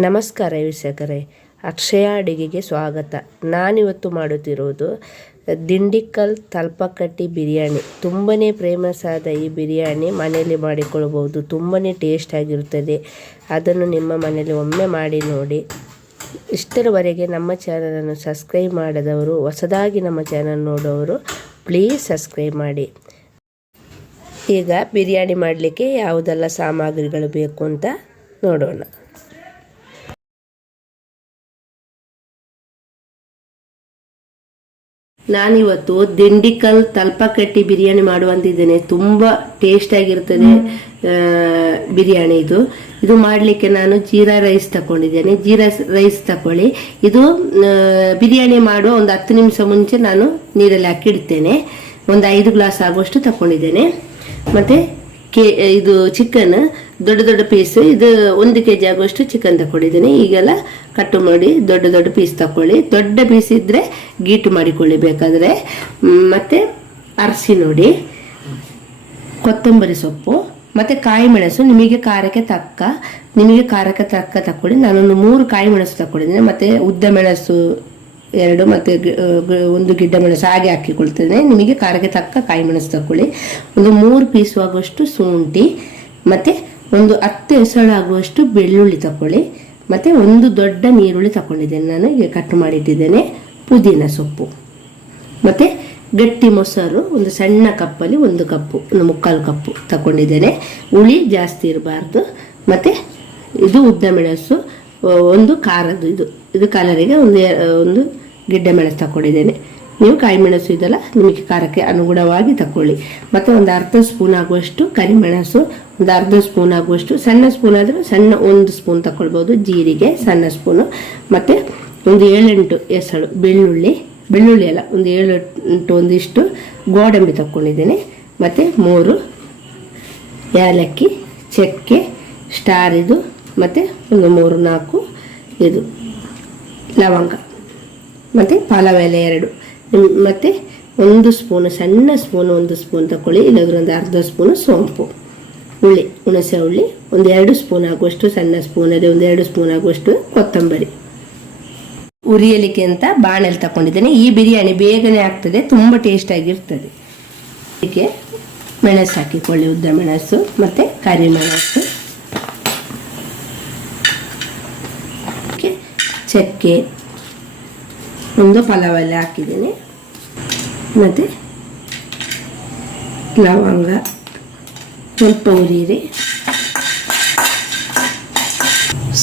ನಮಸ್ಕಾರ ವೀಕ್ಷಕರೇ, ಅಕ್ಷಯ ಅಡುಗೆಗೆ ಸ್ವಾಗತ. ನಾನಿವತ್ತು ಮಾಡುತ್ತಿರುವುದು ದಿಂಡಿಕಲ್ ತಲ್ಪಕಟ್ಟಿ ಬಿರಿಯಾನಿ. ತುಂಬಾ ಫೇಮಸ್ ಈ ಬಿರಿಯಾನಿ ಮನೆಯಲ್ಲಿ ಮಾಡಿಕೊಳ್ಳಬಹುದು. ತುಂಬಾ ಟೇಸ್ಟ್ ಆಗಿರುತ್ತದೆ. ಅದನ್ನು ನಿಮ್ಮ ಮನೆಯಲ್ಲಿ ಒಮ್ಮೆ ಮಾಡಿ ನೋಡಿ. ಇಷ್ಟರವರೆಗೆ ನಮ್ಮ ಚಾನಲನ್ನು ಸಬ್ಸ್ಕ್ರೈಬ್ ಮಾಡದವರು, ಹೊಸದಾಗಿ ನಮ್ಮ ಚಾನಲ್ ನೋಡೋರು ಪ್ಲೀಸ್ ಸಬ್ಸ್ಕ್ರೈಬ್ ಮಾಡಿ. ಈಗ ಬಿರಿಯಾನಿ ಮಾಡಲಿಕ್ಕೆ ಯಾವುದೆಲ್ಲ ಸಾಮಗ್ರಿಗಳು ಬೇಕು ಅಂತ ನೋಡೋಣ. ನಾನಿವತ್ತು ದಿಂಡಿಕಲ್ ತಲ್ಪಕಟ್ಟಿ ಬಿರಿಯಾನಿ ಮಾಡುವಂತಿದ್ದೇನೆ ತುಂಬಾ ಟೇಸ್ಟ್ ಆಗಿರ್ತದೆ ಬಿರಿಯಾನಿ ಇದು. ಇದು ಮಾಡಲಿಕ್ಕೆ ನಾನು ಜೀರಾ ರೈಸ್ ತಗೊಂಡಿದ್ದೇನೆ ಜೀರಾ ರೈಸ್ ತಕೊಳ್ಳಿ. ಇದು ಬಿರಿಯಾನಿ ಮಾಡುವ ಒಂದು ಹತ್ತು ನಿಮಿಷ ಮುಂಚೆ ನಾನು ನೀರಲ್ಲಿ ಹಾಕಿಡ್ತೇನೆ ಒಂದು ಐದು ಗ್ಲಾಸ್ ಆಗುವಷ್ಟು ತಗೊಂಡಿದ್ದೇನೆ ಮತ್ತೆ ಕೆ, ಇದು ಚಿಕನ್ ದೊಡ್ಡ ದೊಡ್ಡ ಪೀಸ್ ಇದು ಒಂದು ಕೆ ಜಿ ಆಗುವಷ್ಟು ಚಿಕನ್ ತಕೊಂಡಿದ್ದೀನಿ ಈಗೆಲ್ಲ ಕಟ್ಟು ಮಾಡಿ ದೊಡ್ಡ ದೊಡ್ಡ ಪೀಸ್ ತಕೊಳ್ಳಿ ದೊಡ್ಡ ಪೀಸ್ ಇದ್ರೆ ಗೀಟು ಮಾಡಿಕೊಳ್ಳಿ ಬೇಕಾದ್ರೆ. ಮತ್ತೆ ಅರಸಿ ನೋಡಿ. ಕೊತ್ತಂಬರಿ ಸೊಪ್ಪು, ಮತ್ತೆ ಕಾಯಿ ಮೆಣಸು. ನಿಮಗೆ ಖಾರಕ್ಕೆ ತಕ್ಕ, ನಿಮಗೆ ಖಾರಕ್ಕೆ ತಕ್ಕ ತಕೊಳ್ಳಿ ನಾನೊಂದು ಮೂರು ಕಾಯಿ ಮೆಣಸು ತಕೊಂಡಿದ್ದೇನೆ ಮತ್ತೆ ಉದ್ದ ಮೆಣಸು ಎರಡು ಮತ್ತೆ ಒಂದು ಗಿಡ್ಡ ಮೆಣಸು ಹಾಗೆ ಹಾಕಿಕೊಳ್ತೇನೆ. ನಿಮಗೆ ಖಾರಕ್ಕೆ ತಕ್ಕ ಕಾಯಿ ಮೆಣಸು ತಕೊಳ್ಳಿ ಒಂದು ಮೂರು ಪೀಸು ಆಗುವಷ್ಟು ಶುಂಠಿ, ಮತ್ತೆ ಒಂದು ಹತ್ತು ಎಸಳಾಗುವಷ್ಟು ಬೆಳ್ಳುಳ್ಳಿ ತಗೊಳ್ಳಿ ಮತ್ತೆ ಒಂದು ದೊಡ್ಡ ನೀರುಳ್ಳಿ ತಗೊಂಡಿದ್ದೇನೆ ನಾನು. ಈಗ ಕಟ್ ಮಾಡಿಟ್ಟಿದ್ದೇನೆ ಪುದೀನ ಸೊಪ್ಪು. ಮತ್ತೆ ಗಟ್ಟಿ ಮೊಸರು, ಒಂದು ಸಣ್ಣ ಕಪ್ಪಲ್ಲಿ ಒಂದು ಕಪ್ಪು, ಒಂದು ಮುಕ್ಕಾಲು ಕಪ್ಪು ತಗೊಂಡಿದ್ದೇನೆ ಹುಳಿ ಜಾಸ್ತಿ ಇರಬಾರ್ದು. ಮತ್ತೆ ಇದು ಉದ್ದ ಮೆಣಸು ಒಂದು ಖಾರದ್ದು ಇದು. ಇದು ಕಲರಿಗೆ ಒಂದು ಒಂದು ಗಿಡ್ಡ ಮೆಣಸು ತಗೊಂಡಿದ್ದೇನೆ ನೀವು ಕಾಯಿ ಮೆಣಸು ಇದೆಲ್ಲ ನಿಮಗೆ ಖಾರಕ್ಕೆ ಅನುಗುಣವಾಗಿ ತಗೊಳ್ಳಿ ಮತ್ತು ಒಂದು ಅರ್ಧ ಸ್ಪೂನ್ ಆಗುವಷ್ಟು ಕರಿಮೆಣಸು ಒಂದು ಅರ್ಧ ಸ್ಪೂನ್ ಆಗುವಷ್ಟು ಸಣ್ಣ ಸ್ಪೂನ್ ಆದರೂ ಸಣ್ಣ ಒಂದು ಸ್ಪೂನ್ ತಗೊಳ್ಬೋದು ಜೀರಿಗೆ ಸಣ್ಣ ಸ್ಪೂನು. ಮತ್ತು ಒಂದು ಏಳೆಂಟು ಎಸಳು ಬೆಳ್ಳುಳ್ಳಿ. ಬೆಳ್ಳುಳ್ಳಿ ಅಲ್ಲ, ಒಂದು ಏಳೆಂಟು ಒಂದಿಷ್ಟು ಗೋಡಂಬಿ ತಗೊಂಡಿದ್ದೇನೆ ಮತ್ತು ಮೂರು ಏಲಕ್ಕಿ, ಚಕ್ಕೆ, ಸ್ಟಾರ್ ಇದು. ಮತ್ತು ಒಂದು ಮೂರು ನಾಲ್ಕು ಇದು ಲವಂಗ. ಮತ್ತು ಪಾಲಾವ್ ಎಲೆ ಎರಡು ಮತ್ತು ಒಂದು ಸ್ಪೂನು, ಸಣ್ಣ ಸ್ಪೂನ್ ಒಂದು ಸ್ಪೂನ್ ತಗೊಳ್ಳಿ ಇಲ್ಲಾಂದ್ರೆ ಒಂದು ಅರ್ಧ ಸ್ಪೂನು ಸೋಂಪು. ಹುಳಿ ಹುಣಸೆ ಹುಳಿ ಒಂದು ಎರಡು ಸ್ಪೂನ್ ಆಗುವಷ್ಟು ಸಣ್ಣ ಸ್ಪೂನ್, ಅದೇ ಒಂದು ಎರಡು ಸ್ಪೂನ್ ಆಗುವಷ್ಟು ಕೊತ್ತಂಬರಿ. ಉರಿಯಲಿಕ್ಕೆ ಅಂತ ಬಾಣಲ್ಲಿ ತಗೊಂಡಿದ್ದೇನೆ ಈ ಬಿರಿಯಾನಿ ಬೇಗನೆ ಆಗ್ತದೆ, ತುಂಬ ಟೇಸ್ಟ್ ಆಗಿರ್ತದೆ ಇದಕ್ಕೆ ಮೆಣಸು ಹಾಕಿಕೊಳ್ಳಿ, ಉದ್ದ ಮೆಣಸು, ಮತ್ತು ಕರಿ ಮೆಣಸು. ಅದಕ್ಕೆ ಚಕ್ಕೆ ಒಂದು ಪಲಾವ್ ಎಲೆ ಹಾಕಿದ್ದೀನಿ. ಮತ್ತು ಲವಂಗ, ಸ್ವಲ್ಪ ಉರಿರಿ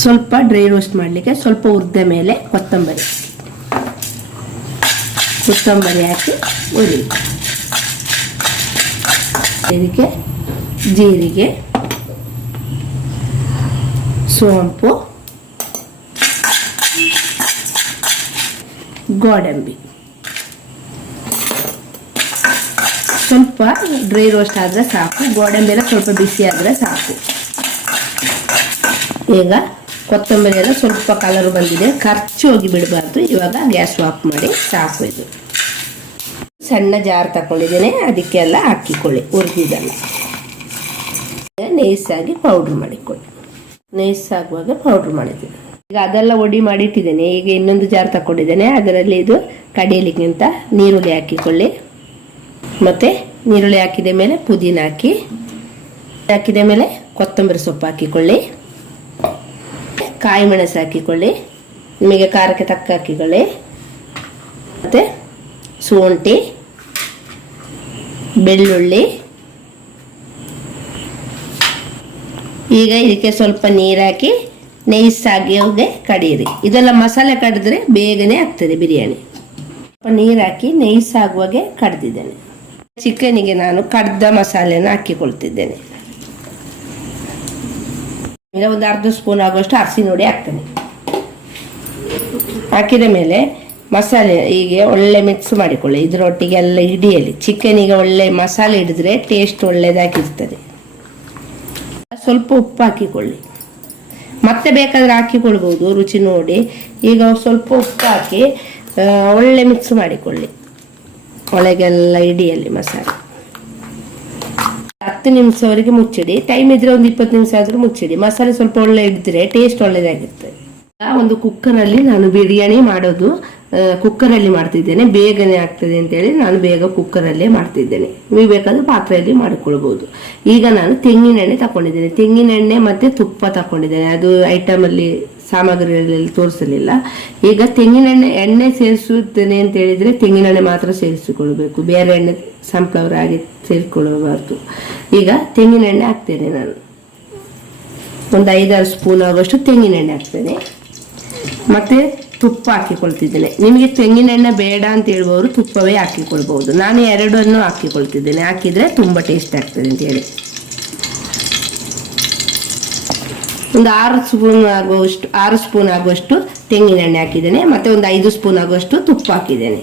ಸ್ವಲ್ಪ ಡ್ರೈ ರೋಸ್ಟ್ ಮಾಡಲಿಕ್ಕೆ ಸ್ವಲ್ಪ ಹುರಿದ ಮೇಲೆ ಕೊತ್ತಂಬರಿ. ಕೊತ್ತಂಬರಿ ಹಾಕಿ ಉರಿ ಇದಕ್ಕೆ ಜೀರಿಗೆ, ಸೋಂಪು ಗೋಡಂಬಿ. ಸ್ವಲ್ಪ ಡ್ರೈ ರೋಸ್ಟ್ ಆದರೆ ಸಾಕು, ಗೋಡಂಬಿ ಎಲ್ಲ ಸ್ವಲ್ಪ ಬಿಸಿ ಆದರೆ ಸಾಕು. ಈಗ ಕೊತ್ತಂಬರಿ ಎಲ್ಲ ಸ್ವಲ್ಪ ಕಲರ್ ಬಂದಿದೆ, ಖರ್ಚು ಹೋಗಿ ಬಿಡಬಾರ್ದು, ಇವಾಗ ಗ್ಯಾಸ್ ಆಫ್ ಮಾಡಿ ಸಾಕು ಇದು. ಸಣ್ಣ ಜಾರ್ ತಗೊಂಡಿದ್ದೇನೆ ಅದಕ್ಕೆಲ್ಲ ಹಾಕಿಕೊಳ್ಳಿ, ಹುರಿದಿದ್ದಲ್ಲ. ನೈಸಾಗಿ ಪೌಡ್ರ್ ಮಾಡಿಕೊಳ್ಳಿ. ನೈಸ್ ಪೌಡ್ರ್ ಮಾಡಿದ್ದೀನಿ ಈಗ ಅದೆಲ್ಲ ಒಡಿ ಮಾಡಿಟ್ಟಿದ್ದೇನೆ. ಈಗ ಇನ್ನೊಂದು ಜಾರ್ ತಗೊಂಡಿದ್ದೇನೆ ಅದರಲ್ಲಿ ಇದು ಕಡಿಯಲಿಕ್ಕಿಂತ ನೀರುಳ್ಳಿ ಹಾಕಿಕೊಳ್ಳಿ. ಮತ್ತೆ ನೀರುಳ್ಳಿ ಹಾಕಿದ ಮೇಲೆ ಪುದೀನ ಹಾಕಿ ಹಾಕಿದ ಮೇಲೆ ಕೊತ್ತಂಬರಿ ಸೊಪ್ಪು ಹಾಕಿಕೊಳ್ಳಿ. ಕಾಯಿ ಮೆಣಸು ಹಾಕಿಕೊಳ್ಳಿ. ನಿಮಗೆ ಖಾರಕ್ಕೆ ತಕ್ಕ ಹಾಕಿಕೊಳ್ಳಿ. ಮತ್ತು ಶುಂಠಿ, ಬೆಳ್ಳುಳ್ಳಿ. ಈಗ ಇದಕ್ಕೆ ಸ್ವಲ್ಪ ನೀರು ಹಾಕಿ ನೈಸಾಗಿ ಹೋಗಿ ಕಡಿಯಿರಿ ಇದೆಲ್ಲ ಮಸಾಲೆ ಕಡಿದ್ರೆ ಬೇಗನೆ ಆಗ್ತದೆ ಬಿರಿಯಾನಿ. ಸ್ವಲ್ಪ ನೀರು ಹಾಕಿ ನೈಸ್ ಆಗುವಾಗೆ ಕಡ್ದಿದ್ದೇನೆ. ಚಿಕನಿಗೆ ನಾನು ಕಡ್ದ ಮಸಾಲೆನ ಹಾಕಿಕೊಳ್ತಿದ್ದೇನೆ. ಈಗ ಒಂದು ಅರ್ಧ ಸ್ಪೂನ್ ಆಗುವಷ್ಟು ಹಸಿ ನೋಡಿ ಹಾಕ್ತೇನೆ. ಹಾಕಿದ ಮೇಲೆ ಮಸಾಲೆ ಹೀಗೆ ಒಳ್ಳೆ ಮಿಕ್ಸ್ ಮಾಡಿಕೊಳ್ಳಿ. ಇದರೊಟ್ಟಿಗೆ ಎಲ್ಲ ಹಿಡಿಯಲಿ. ಚಿಕನಿಗೆ ಒಳ್ಳೆ ಮಸಾಲೆ ಹಿಡಿದ್ರೆ ಟೇಸ್ಟ್ ಒಳ್ಳೆಯದಾಗಿರ್ತದೆ ಸ್ವಲ್ಪ ಉಪ್ಪು ಹಾಕಿಕೊಳ್ಳಿ. ಮತ್ತೆ ಬೇಕಾದ್ರೆ ಹಾಕಿಕೊಳ್ಬೋದು, ರುಚಿ ನೋಡಿ. ಈಗ ಸ್ವಲ್ಪ ಉಪ್ಪು ಹಾಕಿ ಒಳ್ಳೆ ಮಿಕ್ಸ್ ಮಾಡಿಕೊಳ್ಳಿ. ಒಳಗೆಲ್ಲ ಇಡಿಯಲ್ಲಿ ಮಸಾಲೆ. ಹತ್ತು ನಿಮಿಷವರೆಗೆ ಮುಚ್ಚಿಡಿ. ಟೈಮ್ ಇದ್ರೆ ಒಂದು ಇಪ್ಪತ್ತು ನಿಮಿಷ ಆದರೂ ಮುಚ್ಚಿಡಿ. ಮಸಾಲೆ ಸ್ವಲ್ಪ ಒಳ್ಳೆ ಇದ್ದರೆ ಟೇಸ್ಟ್ ಒಳ್ಳೆಯದಾಗಿರ್ತದೆ ಒಂದು ಕುಕ್ಕರಲ್ಲಿ ನಾನು ಬಿರಿಯಾನಿ ಮಾಡೋದು. ಕುಕ್ಕರಲ್ಲಿ ಮಾಡ್ತಿದ್ದೇನೆ. ಬೇಗನೆ ಆಗ್ತದೆ ಅಂತೇಳಿ ನಾನು ಬೇಗ ಕುಕ್ಕರಲ್ಲೇ ಮಾಡ್ತಿದ್ದೇನೆ. ನೀವು ಬೇಕಾದ್ರೆ ಪಾತ್ರೆಯಲ್ಲಿ ಮಾಡ್ಕೊಳ್ಬಹುದು ಈಗ ನಾನು ತೆಂಗಿನೆಣ್ಣೆ ತಕೊಂಡಿದ್ದೇನೆ ತೆಂಗಿನೆಣ್ಣೆ ಮತ್ತೆ ತುಪ್ಪ ತಕೊಂಡಿದ್ದೇನೆ ಅದು ಐಟಮಲ್ಲಿ ಸಾಮಗ್ರಿಗಳಲ್ಲಿ ತೋರಿಸಲಿಲ್ಲ. ಈಗ ತೆಂಗಿನೆಣ್ಣೆ ಎಣ್ಣೆ ಸೇರಿಸುತ್ತೇನೆ ಅಂತ ಹೇಳಿದ್ರೆ ತೆಂಗಿನೆಣ್ಣೆ ಮಾತ್ರ ಸೇರಿಸಿಕೊಳ್ಬೇಕು. ಬೇರೆ ಎಣ್ಣೆ ಸನ್ಫ್ಲವರ್ ಆಗಿ ಸೇರಿಕೊಳ್ಳಬಾರ್ದು. ಈಗ ತೆಂಗಿನೆಣ್ಣೆ ಹಾಕ್ತೇನೆ ನಾನು. ಒಂದು ಐದಾರು ಸ್ಪೂನ್ ಆಗುವಷ್ಟು ತೆಂಗಿನೆಣ್ಣೆ ಹಾಕ್ತೇನೆ. ಮತ್ತೆ ತುಪ್ಪ ಹಾಕಿಕೊಳ್ತಿದ್ದೇನೆ ನಿಮಗೆ ತೆಂಗಿನೆಣ್ಣೆ ಬೇಡ ಅಂತ ಹೇಳುವವರು ತುಪ್ಪವೇ ಹಾಕಿಕೊಳ್ಬಹುದು. ನಾನು ಎರಡನ್ನು ಹಾಕಿಕೊಳ್ತಿದ್ದೇನೆ. ಹಾಕಿದ್ರೆ ತುಂಬ ಟೇಸ್ಟ್ ಆಗ್ತದೆ ಅಂತ ಹೇಳಿ. ಒಂದು ಆರು ಸ್ಪೂನ್ ಆಗುವಷ್ಟು, ಆರು ಸ್ಪೂನ್ ಆಗುವಷ್ಟು ತೆಂಗಿನೆಣ್ಣೆ ಹಾಕಿದ್ದೇನೆ. ಮತ್ತೆ ಒಂದು ಐದು ಸ್ಪೂನ್ ಆಗುವಷ್ಟು ತುಪ್ಪ ಹಾಕಿದ್ದೇನೆ.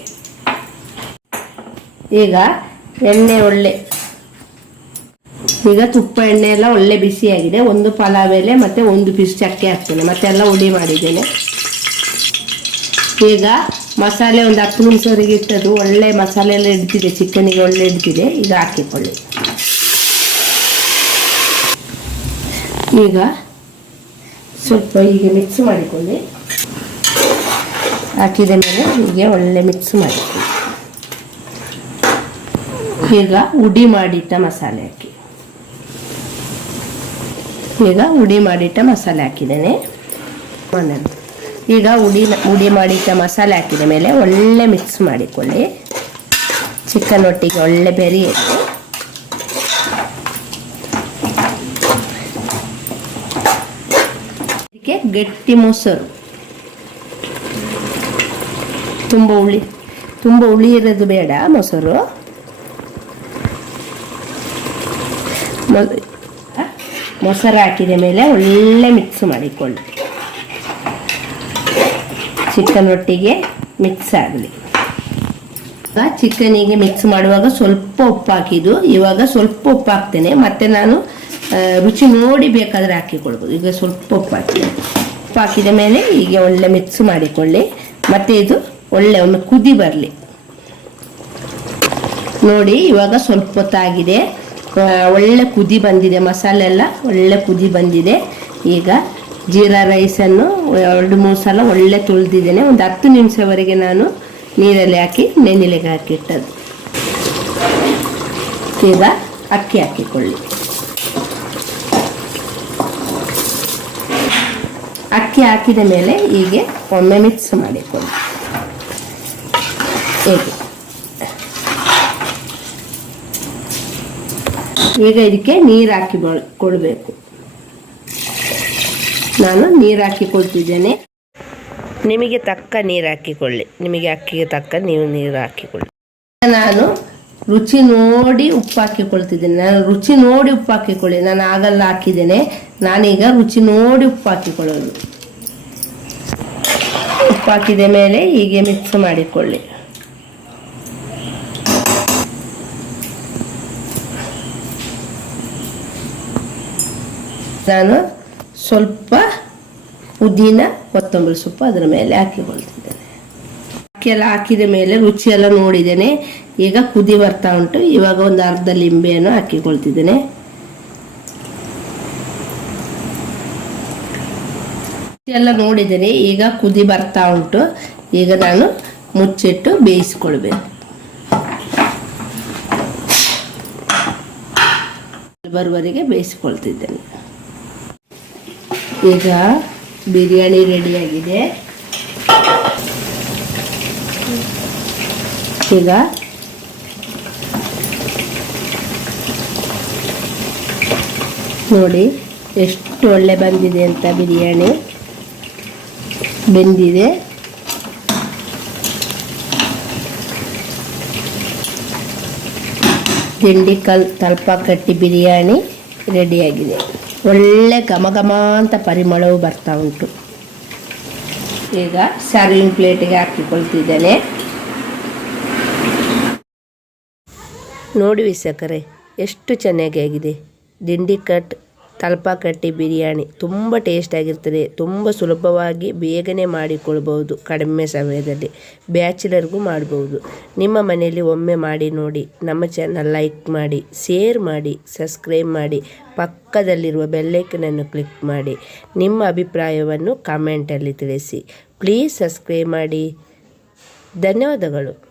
ಈಗ ಎಣ್ಣೆ ಒಳ್ಳೆ, ಈಗ ತುಪ್ಪ ಎಣ್ಣೆ ಎಲ್ಲ ಒಳ್ಳೆ ಬಿಸಿಯಾಗಿದೆ. ಒಂದು ಪಲಾವ್ ಎಲೆ ಮತ್ತೆ ಒಂದು ಪೀಸ್ ಚಕ್ಕೆ ಹಾಕ್ತೇನೆ. ಮತ್ತೆ ಎಲ್ಲ ಉಡಿ ಮಾಡಿದ್ದೇನೆ. ಈಗ ಮಸಾಲೆ ಒಂದು ಹತ್ತು ನಿಮಿಷವರೆಗೆ ಇಟ್ಟದ್ದು. ಒಳ್ಳೆ ಮಸಾಲೆ ಎಲ್ಲ ಹಿಡ್ತಿದೆ ಚಿಕನಿಗೆ ಒಳ್ಳೆ ಇಡ್ತಿದೆ ಈಗ ಹಾಕಿಕೊಳ್ಳಿ. ಈಗ ಸ್ವಲ್ಪ ಹೀಗೆ ಮಿಕ್ಸ್ ಮಾಡಿಕೊಳ್ಳಿ. ಹಾಕಿದ ಮೇಲೆ ಹೀಗೆ ಒಳ್ಳೆ ಮಿಕ್ಸ್ ಮಾಡಿಕೊಳ್ಳಿ. ಈಗ ಉಡಿ ಮಾಡಿಟ್ಟ ಮಸಾಲೆ ಹಾಕಿ. ಈಗ ಉಡಿ ಮಾಡಿಟ್ಟ ಮಸಾಲೆ ಹಾಕಿದ್ದೇನೆ. ಒಂದೊಂದು. ಈಗ ಉಡಿ ಉಡಿ ಮಾಡಿಟ್ಟ ಮಸಾಲೆ ಹಾಕಿದ ಮೇಲೆ ಒಳ್ಳೆ ಮಿಕ್ಸ್ ಮಾಡಿಕೊಳ್ಳಿ. ಚಿಕನ್ ಒಟ್ಟಿಗೆ ಒಳ್ಳೆ ಬೆರಿ ಇದಕ್ಕೆ ಗಟ್ಟಿ ಮೊಸರು. ತುಂಬ ಉಳಿ ತುಂಬ ಉಳಿ ಇರೋದು ಬೇಡ ಮೊಸರು. ಮೊಸರು ಹಾಕಿದ ಮೇಲೆ ಒಳ್ಳೆ ಮಿಕ್ಸ್ ಮಾಡಿಕೊಳ್ಳಿ. ಚಿಕನ್ ಒಟ್ಟಿಗೆ ಮಿಕ್ಸ್ ಆಗಲಿ. ಚಿಕನಿಗೆ ಮಿಕ್ಸ್ ಮಾಡುವಾಗ ಸ್ವಲ್ಪ ಉಪ್ಪು ಹಾಕಿದ್ದು. ಇವಾಗ ಸ್ವಲ್ಪ ಉಪ್ಪು ಹಾಕ್ತೇನೆ. ಮತ್ತೆ ನಾನು ರುಚಿ ನೋಡಿ ಬೇಕಾದರೆ ಹಾಕಿಕೊಳ್ಬೋದು. ಈಗ ಸ್ವಲ್ಪ ಉಪ್ಪು ಹಾಕಿ ಉಪ್ಪು ಹಾಕಿದ ಮೇಲೆ ಹೀಗೆ ಒಳ್ಳೆ ಮಿಕ್ಸ್ ಮಾಡಿಕೊಳ್ಳಿ. ಮತ್ತೆ ಇದು ಒಳ್ಳೆ ಒಮ್ಮೆ ಕುದಿ ಬರಲಿ. ನೋಡಿ, ಇವಾಗ ಸ್ವಲ್ಪ ಹೊತ್ತಾಗಿದೆ. ಒಳ್ಳೆ ಕುದಿ ಬಂದಿದೆ. ಮಸಾಲೆ ಎಲ್ಲ ಒಳ್ಳೆ ಕುದಿ ಬಂದಿದೆ. ಈಗ ಜೀರಾ ರೈಸನ್ನು ಎರಡು, ಮೂರು ಸಲ ಒಳ್ಳೆ ತುಳಿದಿದ್ದೇನೆ. ಒಂದು ಹತ್ತು ನಿಮಿಷವರೆಗೆ ನಾನು ನೀರಲ್ಲಿ ಹಾಕಿ ನೆನಿಲೆಗೆ ಹಾಕಿಟ್ಟದ್ದು ಈಗ ಅಕ್ಕಿ ಹಾಕಿಕೊಳ್ಳಿ. ಅಕ್ಕಿ ಹಾಕಿದ ಮೇಲೆ ಹೀಗೆ ಒಮ್ಮೆ ಮಿಕ್ಸ್ ಮಾಡಿಕೊಳ್ಳಿ. ಹೇಗೆ? ಈಗ ಇದಕ್ಕೆ ನೀರು ಹಾಕಿ ಕೊಡಬೇಕು. ನಾನು ನೀರು ಹಾಕಿಕೊಳ್ತಿದ್ದೇನೆ. ನಿಮಗೆ ತಕ್ಕ ನೀರು ಹಾಕಿಕೊಳ್ಳಿ. ನಿಮಗೆ ಅಕ್ಕಿಗೆ ತಕ್ಕ ನೀವು ನೀರು ಹಾಕಿಕೊಳ್ಳಿ. ನಾನು ರುಚಿ ನೋಡಿ ಉಪ್ಪು ಹಾಕಿಕೊಳ್ತಿದ್ದೇನೆ. ನಾನು ರುಚಿ ನೋಡಿ ಉಪ್ಪು ಹಾಕಿಕೊಳ್ಳಿ. ನಾನು ಆಗಲ್ಲ ಹಾಕಿದ್ದೇನೆ. ನಾನೀಗ ರುಚಿ ನೋಡಿ ಉಪ್ಪು ಹಾಕಿಕೊಳ್ಳೋದು. ಉಪ್ಪು ಹಾಕಿದ ಮೇಲೆ ಹೀಗೆ ಮಿಕ್ಸ್ ಮಾಡಿಕೊಳ್ಳಿ. ನಾನು ಸ್ವಲ್ಪ ಪುದೀನ, ಕೊತ್ತಂಬರಿ ಸೊಪ್ಪು ಅದರ ಮೇಲೆ ಹಾಕಿಕೊಳ್ತಿದ್ದೇನೆ ಅಕ್ಕಿ ಎಲ್ಲ ಹಾಕಿದ ಮೇಲೆ ರುಚಿ ಎಲ್ಲ ನೋಡಿದ್ದೇನೆ. ಈಗ ಕುದಿ ಬರ್ತಾ ಉಂಟು. ಇವಾಗ ಒಂದು ಅರ್ಧ ಲಿಂಬೆಯನ್ನು ಹಾಕಿಕೊಳ್ತಿದ್ದೇನೆ ಎಲ್ಲ ನೋಡಿದ್ದೇನೆ. ಈಗ ಕುದಿ ಬರ್ತಾ ಉಂಟು. ಈಗ ನಾನು ಮುಚ್ಚಿಟ್ಟು ಬೇಯಿಸಿಕೊಳ್ಬೇಕು. ಬರುವವರೆಗೆ ಬೇಯಿಸಿಕೊಳ್ತಿದ್ದೇನೆ. ಈಗ ಬಿರಿಯಾನಿ ರೆಡಿಯಾಗಿದೆ. ಈಗ ನೋಡಿ ಎಷ್ಟು ಒಳ್ಳೆ ಬಂದಿದೆ ಅಂತ ಬಿರಿಯಾನಿ. ಬೆಂದಿದೆ. ತಲ್ಪ ಕಟ್ಟಿ ಬಿರಿಯಾನಿ ರೆಡಿಯಾಗಿದೆ. ಒಳ್ಳೆ ಘಮ ಘಮ ಅಂತ ಪರಿಮಳವು ಬರ್ತಾ ಉಂಟು. ಈಗ ಸರ್ವಿಂಗ್ ಪ್ಲೇಟಿಗೆ ಹಾಕಿಕೊಳ್ತಿದ್ದೇನೆ. ನೋಡಿ ವೀಕ್ಷಕರೇ, ಎಷ್ಟು ಚೆನ್ನಾಗಿ ಆಗಿದೆ. ದಿಂಡಿ ಕಟ್ ತಲಪಾಕಟ್ಟಿ ಬಿರಿಯಾನಿ ತುಂಬ ಟೇಸ್ಟಾಗಿರ್ತದೆ, ತುಂಬ ಸುಲಭವಾಗಿ ಬೇಗನೆ ಮಾಡಿಕೊಳ್ಬೋದು ಕಡಿಮೆ ಸಮಯದಲ್ಲಿ ಬ್ಯಾಚುಲರ್ಗೂ ಮಾಡ್ಬೋದು ನಿಮ್ಮ ಮನೆಯಲ್ಲಿ ಒಮ್ಮೆ ಮಾಡಿ ನೋಡಿ, ನಮ್ಮ ಚಾನಲ್ ಲೈಕ್ ಮಾಡಿ, ಶೇರ್ ಮಾಡಿ, ಸಬ್ಸ್ಕ್ರೈಬ್ ಮಾಡಿ, ಪಕ್ಕದಲ್ಲಿರುವ ಬೆಲ್ಲೈಕನನ್ನು ಕ್ಲಿಕ್ ಮಾಡಿ, ನಿಮ್ಮ ಅಭಿಪ್ರಾಯವನ್ನು ಕಮೆಂಟಲ್ಲಿ ತಿಳಿಸಿ. ಪ್ಲೀಸ್ ಸಬ್ಸ್ಕ್ರೈಬ್ ಮಾಡಿ. ಧನ್ಯವಾದಗಳು.